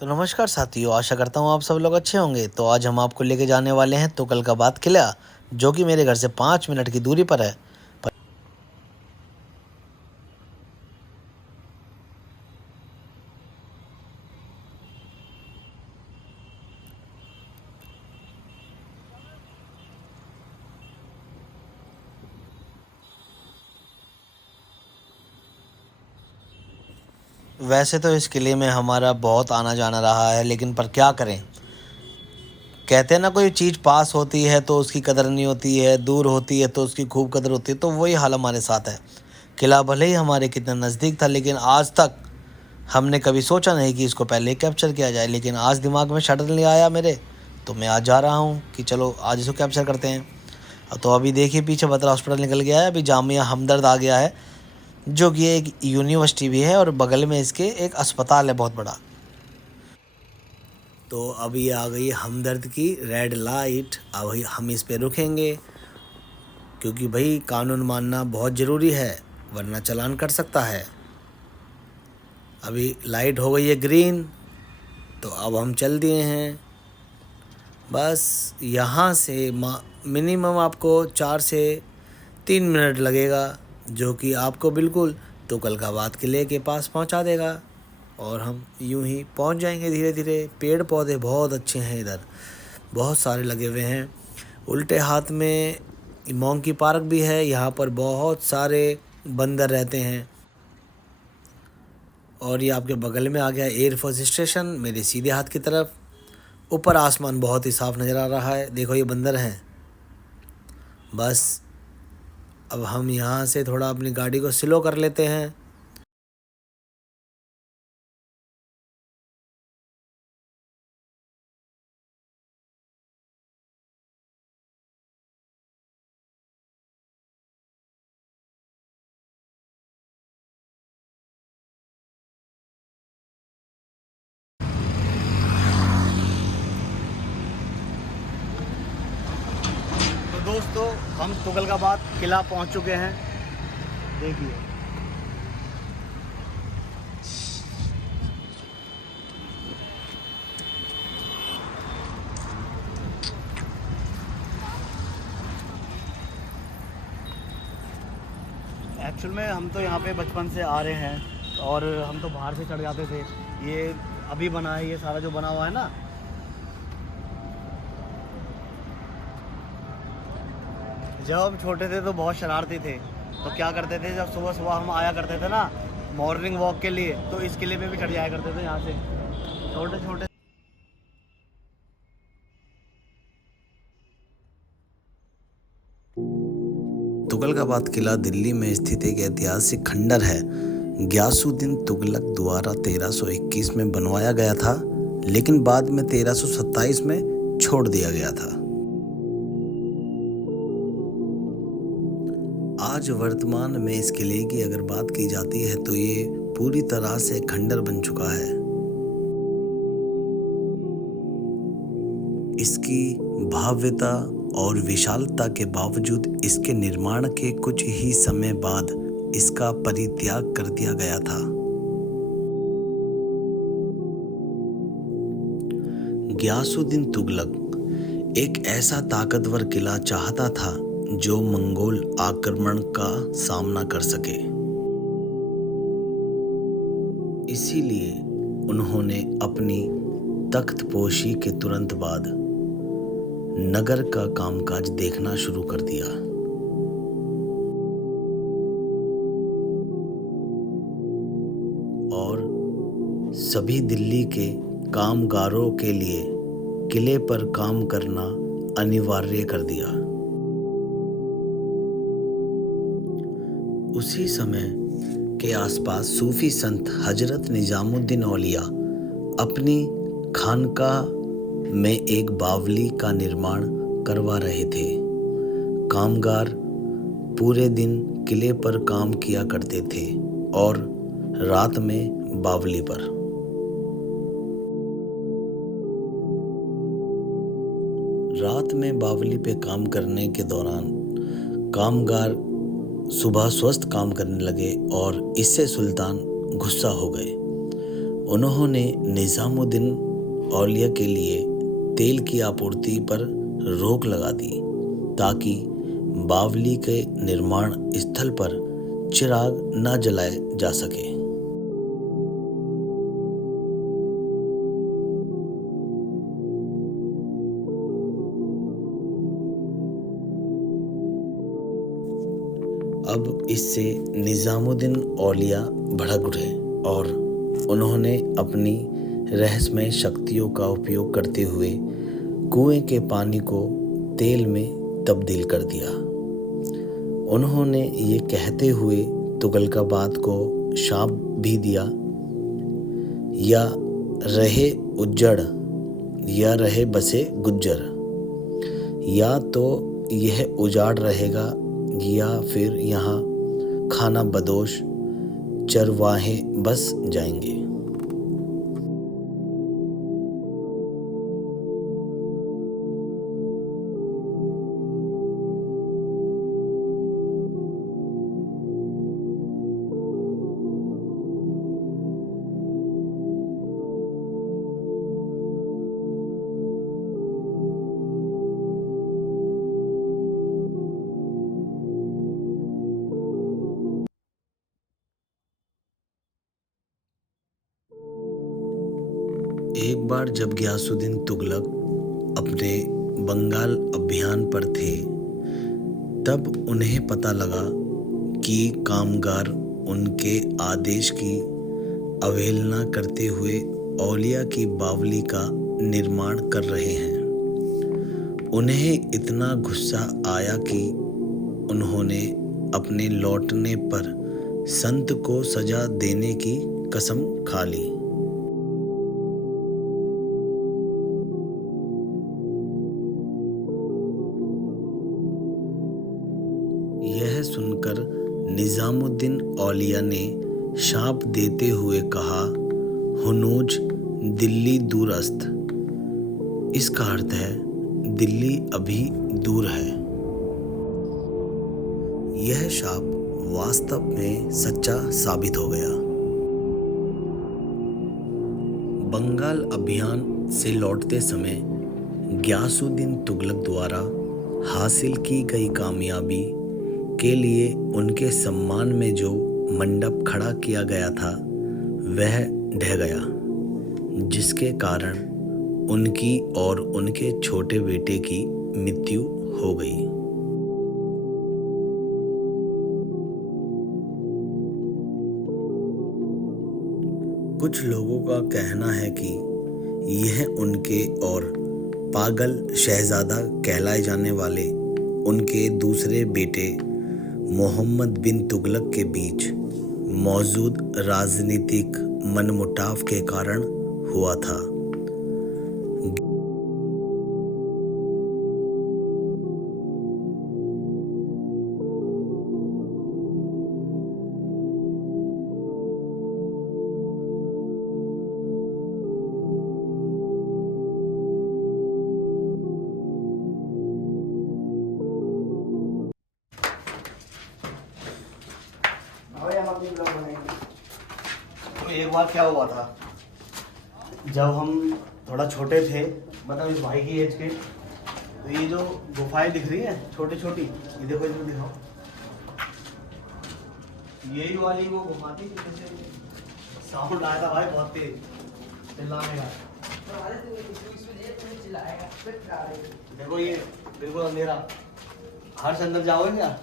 तो नमस्कार साथियों, आशा करता हूँ आप सब लोग अच्छे होंगे। तो आज हम आपको लेके जाने वाले हैं तुगलकाबाद किला, जो कि मेरे घर से 5 मिनट की दूरी पर है। वैसे तो इस किले में हमारा बहुत आना जाना रहा है, लेकिन पर क्या करें। कहते हैं ना, कोई चीज़ पास होती है तो उसकी कदर नहीं होती है, दूर होती है तो उसकी खूब कदर होती है। तो वही हाल हमारे साथ है। किला भले ही हमारे कितना नज़दीक था, लेकिन आज तक हमने कभी सोचा नहीं कि इसको पहले कैप्चर किया जाए। लेकिन आज दिमाग में सडनली आया मेरे, तो मैं आज जा रहा हूँ कि चलो आज इसको कैप्चर करते हैं। तो अभी देखिए, पीछे बतरा हॉस्पिटल निकल गया है, अभी जामिया हमदर्द आ गया है, जो कि एक यूनिवर्सिटी भी है, और बगल में इसके एक अस्पताल है बहुत बड़ा। तो अभी आ गई हमदर्द की रेड लाइट। अब हम इस पे रुकेंगे, क्योंकि भाई कानून मानना बहुत ज़रूरी है, वरना चालान कट सकता है। अभी लाइट हो गई है ग्रीन, तो अब हम चल दिए हैं। बस यहाँ से मिनिमम आपको 4 से 3 मिनट लगेगा, जो कि आपको बिल्कुल तुगलकाबाद किले के पास पहुँचा देगा। और हम यूं ही पहुँच जाएंगे धीरे धीरे। पेड़ पौधे बहुत अच्छे हैं इधर, बहुत सारे लगे हुए हैं। उल्टे हाथ में मोंकी पार्क भी है, यहाँ पर बहुत सारे बंदर रहते हैं। और ये आपके बगल में आ गया एयरफोर्स स्टेशन, मेरे सीधे हाथ की तरफ। ऊपर आसमान बहुत ही साफ नज़र आ रहा है, देखो ये बंदर हैं। बस अब हम यहाँ से थोड़ा अपनी गाड़ी को स्लो कर लेते हैं। तो दोस्तों, हम तुगलकाबाद किला पहुँच चुके हैं। देखिए, एक्चुअल में हम तो यहाँ पे बचपन से आ रहे हैं, और हम तो बाहर से चढ़ जाते थे। ये अभी बना है, ये सारा जो बना हुआ है ना, जब हम छोटे थे तो बहुत शरारती थे। तो क्या करते थे, जब सुबह सुबह हम आया करते थे ना मॉर्निंग वॉक के लिए, तो इस किले पे भी चढ़ जाया करते थे यहाँ से छोटे छोटे। तुगलकाबाद किला दिल्ली में स्थित एक ऐतिहासिक खंडर है। गयासुद्दीन तुगलक द्वारा 1321 में बनवाया गया था, लेकिन बाद में 1327 में छोड़ दिया गया था। आज वर्तमान में इस किले की अगर बात की जाती है तो ये पूरी तरह से खंडर बन चुका है। इसकी भव्यता और विशालता के बावजूद इसके निर्माण के कुछ ही समय बाद इसका परित्याग कर दिया गया था। गयासुद्दीन तुगलक एक ऐसा ताकतवर किला चाहता था जो मंगोल आक्रमण का सामना कर सके। इसीलिए उन्होंने अपनी तख्तपोशी के तुरंत बाद नगर का कामकाज देखना शुरू कर दिया। और सभी दिल्ली के कामगारों के लिए किले पर काम करना अनिवार्य कर दिया। उसी समय के आसपास सूफी संत हजरत निजामुद्दीन औलिया अपनी खानकाह में एक बावली का निर्माण करवा रहे थे। कामगार पूरे दिन किले पर काम किया करते थे और रात में बावली पर। रात में बावली पे काम करने के दौरान कामगार सुबह स्वस्थ काम करने लगे, और इससे सुल्तान गुस्सा हो गए। उन्होंने निज़ामुद्दीन औलिया के लिए तेल की आपूर्ति पर रोक लगा दी ताकि बावली के निर्माण स्थल पर चिराग न जलाए जा सके। अब इससे निज़ामुद्दीन औलिया भड़क उठे और उन्होंने अपनी रहस्यमय शक्तियों का उपयोग करते हुए कुएं के पानी को तेल में तब्दील कर दिया। उन्होंने ये कहते हुए तुगलकाबाद को शाप भी दिया, या रहे उज्जड़ या रहे बसे गुज्जर, या तो यह उजाड़ रहेगा या फिर यहाँ खाना बदोश चरवाहे बस जाएंगे। एक बार जब गियासुद्दीन तुगलक अपने बंगाल अभियान पर थे, तब उन्हें पता लगा कि कामगार उनके आदेश की अवहेलना करते हुए औलिया की बावली का निर्माण कर रहे हैं। उन्हें इतना गुस्सा आया कि उन्होंने अपने लौटने पर संत को सजा देने की कसम खा ली। यह सुनकर निज़ामुद्दीन औलिया ने शाप देते हुए कहा, हुनूज दिल्ली दूरस्थ। इसका अर्थ है दिल्ली अभी दूर है। यह शाप वास्तव में सच्चा साबित हो गया। बंगाल अभियान से लौटते समय गियासुद्दीन तुगलक द्वारा हासिल की गई कामयाबी के लिए उनके सम्मान में जो मंडप खड़ा किया गया था वह ढह गया, जिसके कारण उनकी और उनके छोटे बेटे की मृत्यु हो गई। कुछ लोगों का कहना है कि यह उनके और पागल शहजादा कहलाए जाने वाले उनके दूसरे बेटे मोहम्मद बिन तुगलक के बीच मौजूद राजनीतिक मनमुटाव के कारण हुआ था। तो एक बार क्या हुआ था, जब हम थोड़ा छोटे थे, मतलब इस भाई की एज के, तो ये जो गुफाएं दिख रही है छोटी छोटी, ये देखो, इसमें दिखाओ, यही वाली वो गुफा थी जिससे साउंड आया था भाई बहुत तेज चिल्लाने का। देखो ये बिल्कुल अंधेरा, हर्ष अंदर जाओगे क्या?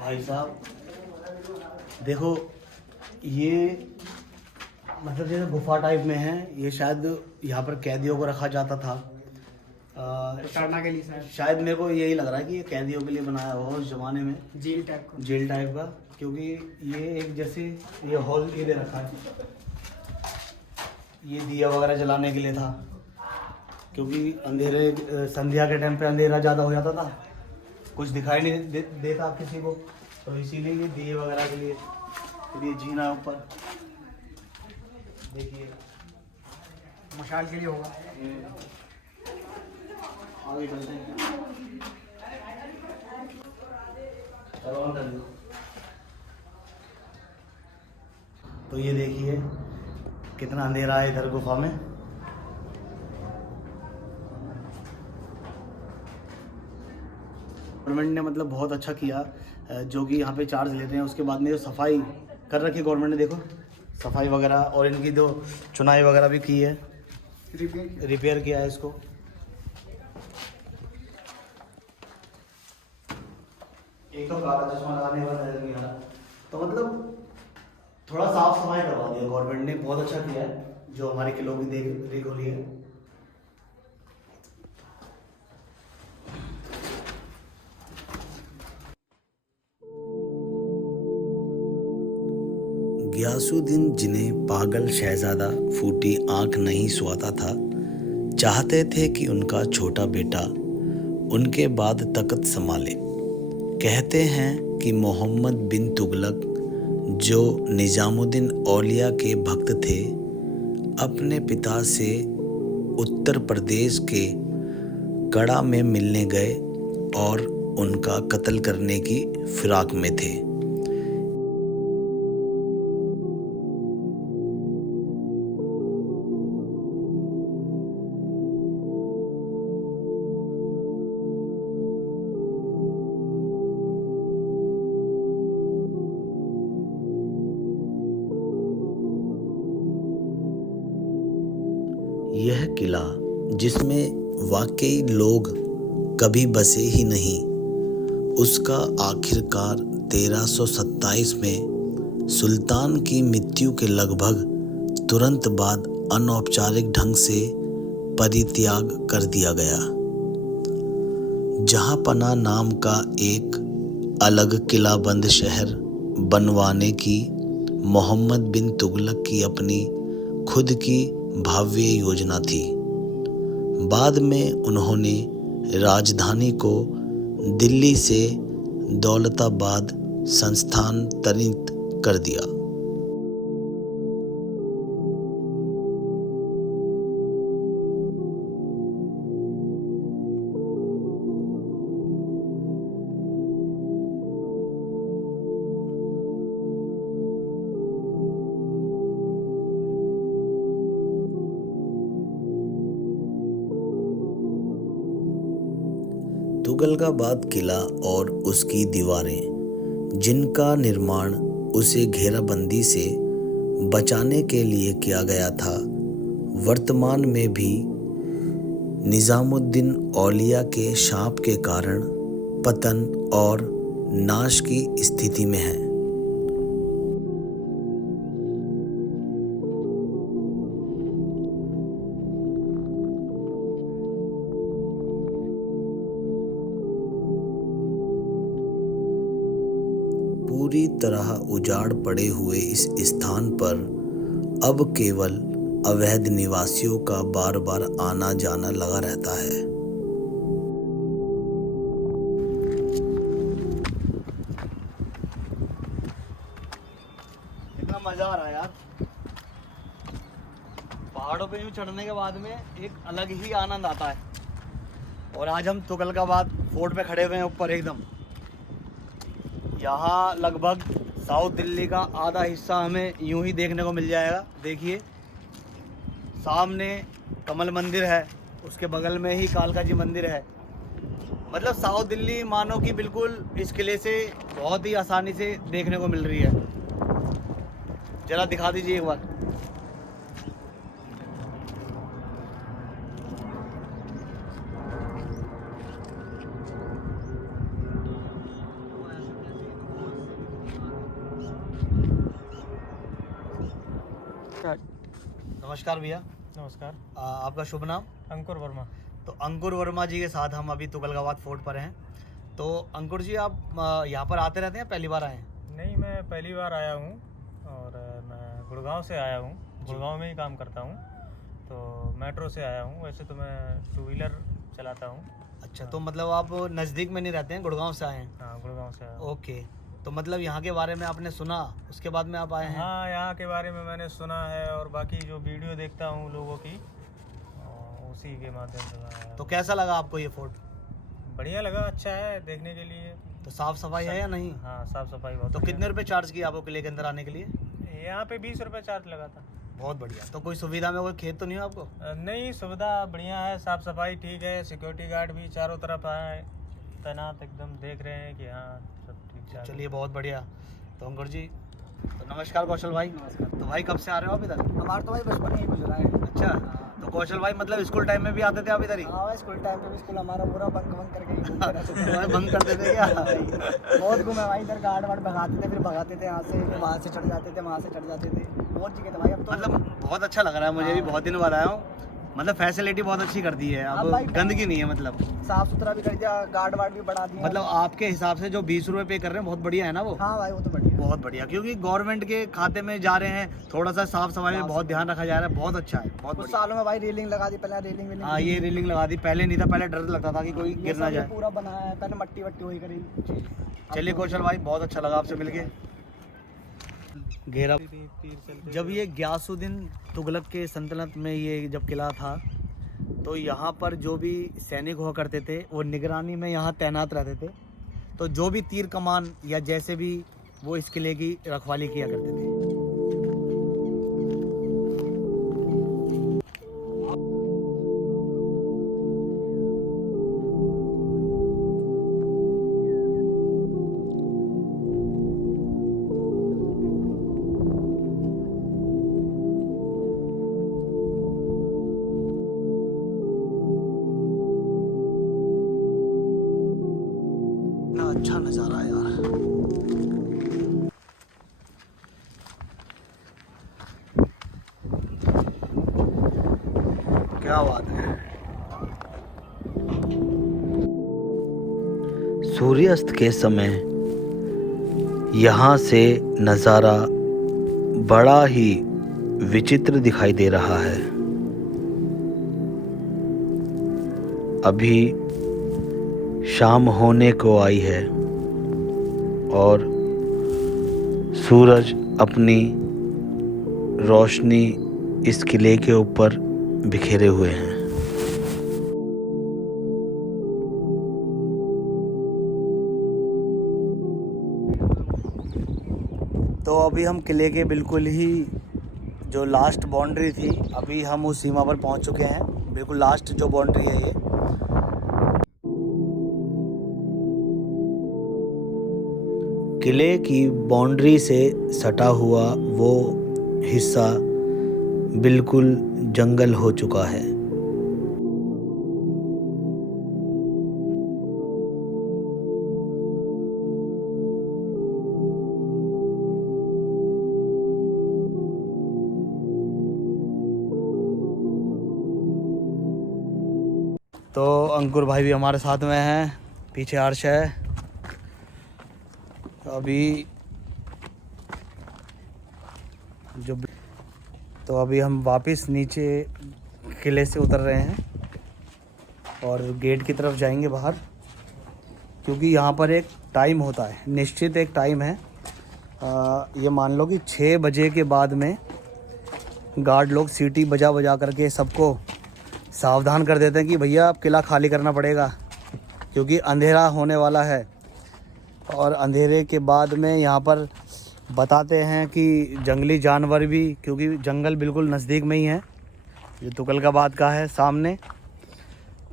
भाई साहब देखो, ये मतलब जैसे गुफा टाइप में है, ये शायद यहाँ पर कैदियों को रखा जाता था करना के लिए शायद मेरे को यही लग रहा है कि ये कैदियों के लिए बनाया हुआ उस जमाने में, जेल टाइप का, क्योंकि ये एक जैसे ये हॉल ये दे रखा है, ये दिया वगैरह जलाने के लिए था, क्योंकि अंधेरे संध्या के टाइम पे अंधेरा ज़्यादा हो जाता था, कुछ दिखाई नहीं देता किसी को, तो इसीलिए ये दिए वगैरह के लिए। फिर ये जीना ऊपर देखिए, मशाल के लिए होगा। आगे चलते हैं। चलो ऑन कर दो। तो ये देखिए कितना अंधेरा है इधर गुफा में। गवर्नमेंट ने मतलब बहुत अच्छा किया, जो कि यहाँ पे चार्ज लेते हैं, उसके बाद में जो सफाई कर रखी गवर्नमेंट ने, देखो सफाई वगैरह, और इनकी जो चुनाई वगैरह भी की है, रिपेयर किया है इसको। एक तो काला चश्मा लगाने वाला नजर नहीं आ रहा, तो मतलब थोड़ा साफ सफाई करवा दिया गवर्नमेंट ने, बहुत अच्छा किया है, जो हमारे किलों की देख रेख हो रही है। गियासुद्दीन, जिन्हें पागल शहजादा फूटी आंख नहीं सुहाता था, चाहते थे कि उनका छोटा बेटा उनके बाद तख्त संभाले। कहते हैं कि मोहम्मद बिन तुगलक, जो निजामुद्दीन औलिया के भक्त थे, अपने पिता से उत्तर प्रदेश के कड़ा में मिलने गए और उनका कत्ल करने की फिराक में थे। यह किला, जिसमें वाकई लोग कभी बसे ही नहीं, उसका आखिरकार 1327 में सुल्तान की मृत्यु के लगभग तुरंत बाद अनौपचारिक ढंग से परित्याग कर दिया गया। जहांपना नाम का एक अलग किलाबंद शहर बनवाने की मोहम्मद बिन तुगलक की अपनी खुद की भव्य योजना थी। बाद में उन्होंने राजधानी को दिल्ली से दौलताबाद स्थानांतरित कर दिया। तुगलकाबाद किला और उसकी दीवारें, जिनका निर्माण उसे घेराबंदी से बचाने के लिए किया गया था, वर्तमान में भी निजामुद्दीन औलिया के शाप के कारण पतन और नाश की स्थिति में है। पूरी तरह उजाड़ पड़े हुए इस स्थान पर अब केवल अवैध निवासियों का बार बार आना जाना लगा रहता है। इतना मजा आ रहा है यार, पहाड़ों पे यूं चढ़ने के बाद में एक अलग ही आनंद आता है। और आज हम तुगलकाबाद फोर्ट पे खड़े हुए हैं ऊपर एकदम। यहाँ लगभग साउथ दिल्ली का आधा हिस्सा हमें यूं ही देखने को मिल जाएगा। देखिए सामने कमल मंदिर है, उसके बगल में ही कालका जी मंदिर है। मतलब साउथ दिल्ली मानो कि बिल्कुल इस किले से बहुत ही आसानी से देखने को मिल रही है। जरा दिखा दीजिए एक बार। नमस्कार भैया। नमस्कार। आपका शुभ नाम? अंकुर वर्मा। तो अंकुर वर्मा जी के साथ हम अभी तुगलकाबाद फोर्ट पर हैं। तो अंकुर जी, आप यहाँ पर आते रहते हैं, पहली बार आए हैं? नहीं, मैं पहली बार आया हूँ और मैं गुड़गांव से आया हूँ। गुड़गांव में ही काम करता हूँ, तो मेट्रो से आया हूँ। वैसे तो मैं 2 व्हीलर चलाता हूँ। अच्छा, तो मतलब आप नज़दीक में नहीं रहते हैं, गुड़गांव से आए हैं? हाँ, गुड़गांव से आया हूँ। ओके, तो मतलब यहाँ के बारे में आपने सुना, उसके बाद में आप आए हैं? हाँ, यहाँ के बारे में मैंने सुना है और बाकी जो वीडियो देखता हूँ लोगों की, उसी के माध्यम से मैं आया। तो कैसा लगा आपको ये फोर्ट? बढ़िया लगा, अच्छा है देखने के लिए। तो साफ सफाई है या नहीं? हाँ, साफ सफाई बहुत तो बढ़िया। कितने रुपए चार्ज किया आपको किले के अंदर आने के लिए? यहाँ पे 20 रुपये चार्ज लगा था। बहुत बढ़िया। तो कोई सुविधा में कोई खेत तो नहीं हो आपको? नहीं, सुविधा बढ़िया है, साफ सफाई ठीक है, सिक्योरिटी गार्ड भी चारों तरफ आए तैनात, एकदम देख रहे हैं कि हाँ सब ठीक ठाक। चलिए बहुत बढ़िया। तो अंकुर जी, तो नमस्कार कौशल भाई। तो भाई कब से आ रहे हो आप इधर? हमारा तो भाई बचपन ही गुजरा है। अच्छा, तो कौशल भाई मतलब स्कूल टाइम में भी आते थे आप इधर ही? हाँ भाई, स्कूल टाइम पे भी स्कूल हमारा पूरा बंक बंक करके ही घूमते रहते थे। भाई बंक करते थे क्या? बहुत घूमे भाई, इधर गार्ड वार्ड भगाते थे, फिर भगाते थे यहाँ से, फिर वहाँ से चढ़ जाते थे, वहाँ से चढ़ जाते थे, बहुत जगह थे भाई। अब तो मतलब बहुत अच्छा लग रहा है मुझे भी, बहुत दिन बाद आया हूँ। मतलब फैसिलिटी बहुत अच्छी कर दी है, अब अब भाई गंदगी नहीं है। मतलब साफ सुथरा भी कर दिया, गार्ड वार्ड भी बढ़ा दिया। मतलब आपके हिसाब से जो 20 रुपए पे कर रहे हैं बहुत बढ़िया है ना वो? हाँ भाई, वो तो बढ़िया। बहुत बढ़िया, क्योंकि गवर्नमेंट के खाते में जा रहे हैं, थोड़ा सा साफ सफाई में बहुत ध्यान रखा जा रहा है। बहुत अच्छा है, बहुत कुछ बढ़िया। सालों में भाई रेलिंग लगा दी, पहले रेलिंग वेलिंग। हाँ, ये रेलिंग लगा दी, पहले नहीं था, पहले डर लगता था कि कोई ये गिर ना सब ये जाए। पूरा बनाया है, पहले मट्टी वट्टी हुई करी। चलिए कौशल भाई, बहुत अच्छा लगा आपसे मिलके। घेरा जब ये गयासुद्दीन तुगलक के सल्तनत में ये जब किला था, तो यहाँ पर जो भी सैनिक हुआ करते थे वो निगरानी में यहाँ तैनात रहते थे। तो जो भी तीर कमान या जैसे भी वो इस किले की रखवाली किया करते थे। इतना अच्छा नज़ारा है यार। क्या बात है। सूर्यास्त के समय यहाँ से नज़ारा बड़ा ही विचित्र दिखाई दे रहा है। अभी शाम होने को आई है और सूरज अपनी रोशनी इस किले के ऊपर बिखेरे हुए हैं। तो अभी हम किले के बिल्कुल ही जो लास्ट बाउंड्री थी, अभी हम उस सीमा पर पहुंच चुके हैं। बिल्कुल लास्ट जो बाउंड्री है ये। किले की बाउंड्री से सटा हुआ वो हिस्सा बिल्कुल जंगल हो चुका है। तो अंकुर भाई भी हमारे साथ में हैं, पीछे अर्श है। तो अभी हम वापस नीचे किले से उतर रहे हैं और गेट की तरफ जाएंगे बाहर, क्योंकि यहाँ पर एक टाइम होता है, निश्चित एक टाइम है। ये मान लो कि 6 बजे के बाद में गार्ड लोग सीटी बजा बजा करके सबको सावधान कर देते हैं कि भैया अब किला खाली करना पड़ेगा, क्योंकि अंधेरा होने वाला है। और अंधेरे के बाद में यहाँ पर बताते हैं कि जंगली जानवर भी, क्योंकि जंगल बिल्कुल नज़दीक में ही है, ये तुगलकाबाद का है सामने,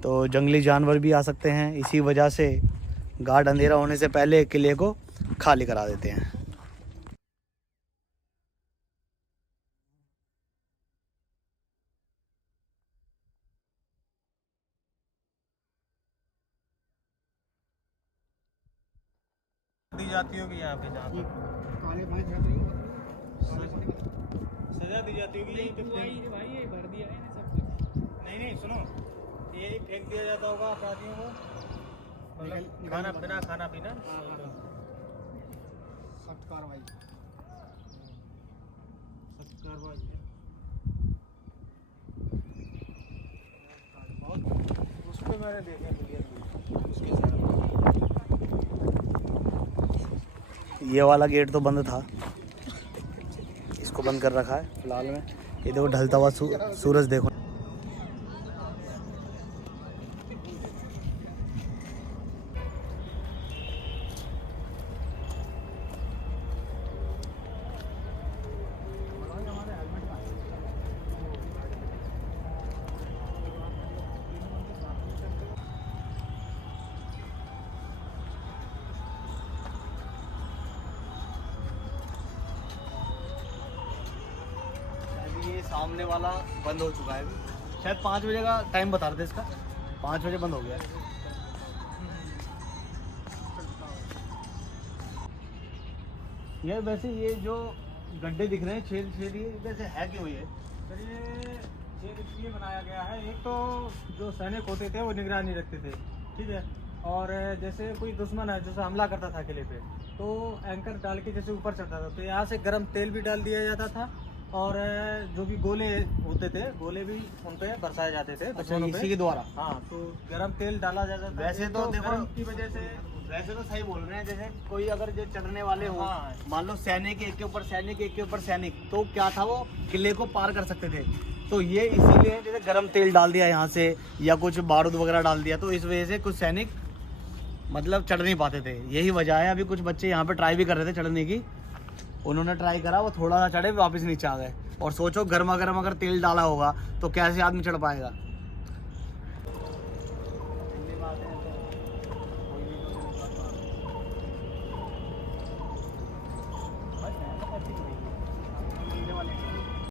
तो जंगली जानवर भी आ सकते हैं। इसी वजह से गार्ड अंधेरा होने से पहले किले को खाली करा देते हैं। दी जाती होगी यहाँ पे, जहाँ पर सजा दी जाती होगी यहीं पे। भाई ये भर दिया है सब कुछ। नहीं सुनो, ये फेंक दिया जाता होगा अपराधियों को, मतलब खाना पीना सख्त कार्रवाई। उस पर मैंने देखा ये वाला गेट तो बंद था, इसको बंद कर रखा है फिलहाल में। ये देखो ढलता हुआ सूरज देखो। सामने वाला बंद हो चुका है अभी। शायद 5 बजे का टाइम बता रहे थे इसका, 5 बजे बंद हो गया है। ये वैसे ये जो गड्ढे दिख रहे हैं, छेद ये वैसे है क्यों ये? सर ये छेद इसलिए बनाया गया है, एक तो जो सैनिक होते थे वो निगरानी रखते थे, ठीक है, और जैसे कोई दुश्मन है जैसे हमला करता था किले पे तो एंकर डाल के जैसे ऊपर चढ़ता था तो यहाँ से गर्म तेल भी डाल दिया जाता था और जो भी गोले होते थे गोले भी उन पे बरसाए जाते थे दुश्मनों पे। इसी के द्वारा। हाँ, तो गर्म तेल डाला जाता था। वैसे तो देखो गर्म की वजह से वैसे तो सही बोल रहे हैं, जैसे कोई अगर जो चढ़ने वाले हो, हाँ। मान लो सैनिक एक के ऊपर सैनिक एक के ऊपर सैनिक, तो क्या था वो किले को पार कर सकते थे। तो ये इसीलिए जैसे गर्म तेल डाल दिया यहाँ से या कुछ बारूद वगैरह डाल दिया तो इस वजह से कुछ सैनिक मतलब चढ़ नहीं पाते थे। यही वजह है। अभी कुछ बच्चे यहाँ पे ट्राई भी कर रहे थे चढ़ने की, उन्होंने ट्राई करा, वो थोड़ा सा चढ़े वापस नीचे आ गए। और सोचो गर्मा गर्म अगर तेल डाला होगा तो कैसे आदमी चढ़ पाएगा।